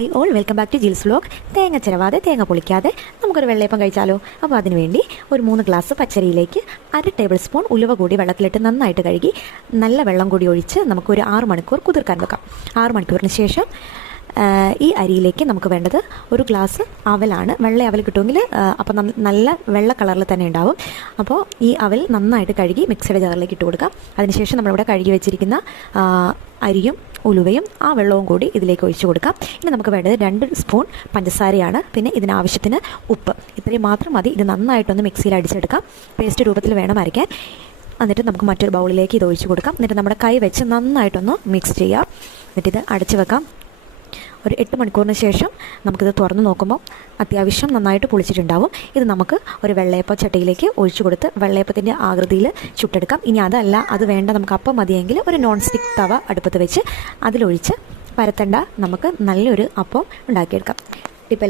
Hi all welcome back to Jils vlog. തേങ്ങ ചിരവാതെ തേങ്ങ പൊളിക്കാതെ നമുക്കൊരു വെള്ളയപ്പം കഴിച്ചാലോ? അപ്പോൾ അതിനുവേണ്ടി ഒരു മൂന്ന് ഗ്ലാസ് പച്ചരിയിലേക്ക് അര ടേബിൾ സ്പൂൺ ഉലുവ കൂടി വെള്ളത്തിലിട്ട് നന്നായിട്ട് കഴുകി നല്ല വെള്ളം കൂടി ഒഴിച്ച് നമുക്കൊരു ആറ് മണിക്കൂർ കുതിർക്കാൻ വെക്കാം. ആറ് മണിക്കൂറിന് ശേഷം ഈ അരിയിലേക്ക് നമുക്ക് വേണ്ടത് ഒരു ഗ്ലാസ് അവലാണ്. വെള്ള അവൽ കിട്ടുമെങ്കിൽ അപ്പോൾ നല്ല വെള്ള കളറിൽ തന്നെ ഉണ്ടാവും. അപ്പോൾ ഈ അവൽ നന്നായിട്ട് കഴുകി മിക്സിയുടെ ജാറിലേക്ക് ഇട്ട് കൊടുക്കാം. അതിനുശേഷം നമ്മളിവിടെ കഴുകി വെച്ചിരിക്കുന്ന അരിയും ഉലുവയും ആ വെള്ളവും കൂടി ഇതിലേക്ക് ഒഴിച്ചു കൊടുക്കാം. ഇനി നമുക്ക് വേണ്ടത് രണ്ട് സ്പൂൺ പഞ്ചസാരയാണ്. പിന്നെ ഇതിനാവശ്യത്തിന് ഉപ്പ്. ഇത്രയും മാത്രം മതി. ഇത് നന്നായിട്ടൊന്ന് മിക്സിയിൽ അടിച്ചെടുക്കാം. പേസ്റ്റ് രൂപത്തിൽ വേണം അരയ്ക്കാൻ. എന്നിട്ട് നമുക്ക് മറ്റൊരു ബൗളിലേക്ക് ഇത് ഒഴിച്ചു കൊടുക്കാം. എന്നിട്ട് നമ്മുടെ കൈ വെച്ച് നന്നായിട്ടൊന്ന് മിക്സ് ചെയ്യാം. എന്നിട്ട് ഇത് അടച്ചു വെക്കാം. ഒരു എട്ട് മണിക്കൂറിന് ശേഷം നമുക്കിത് തുറന്ന് നോക്കുമ്പോൾ അത്യാവശ്യം നന്നായിട്ട് പൊളിച്ചിട്ടുണ്ടാവും. ഇത് നമുക്ക് ഒരു വെള്ളയപ്പ ചട്ടിയിലേക്ക് ഒഴിച്ചു കൊടുത്ത് വെള്ളയപ്പത്തിന്റെ ആകൃതിയിൽ ചുട്ടെടുക്കാം. ഇനി അതല്ല അത് വേണ്ട നമുക്ക് അപ്പം മതിയെങ്കിൽ ഒരു നോൺ സ്റ്റിക്ക് തവ അടുപ്പത്ത് വെച്ച് അതിലൊഴിച്ച് പരത്തണ്ട നമുക്ക് നല്ലൊരു അപ്പം ഉണ്ടാക്കിയെടുക്കാം. ഇപ്പം എല്ലാ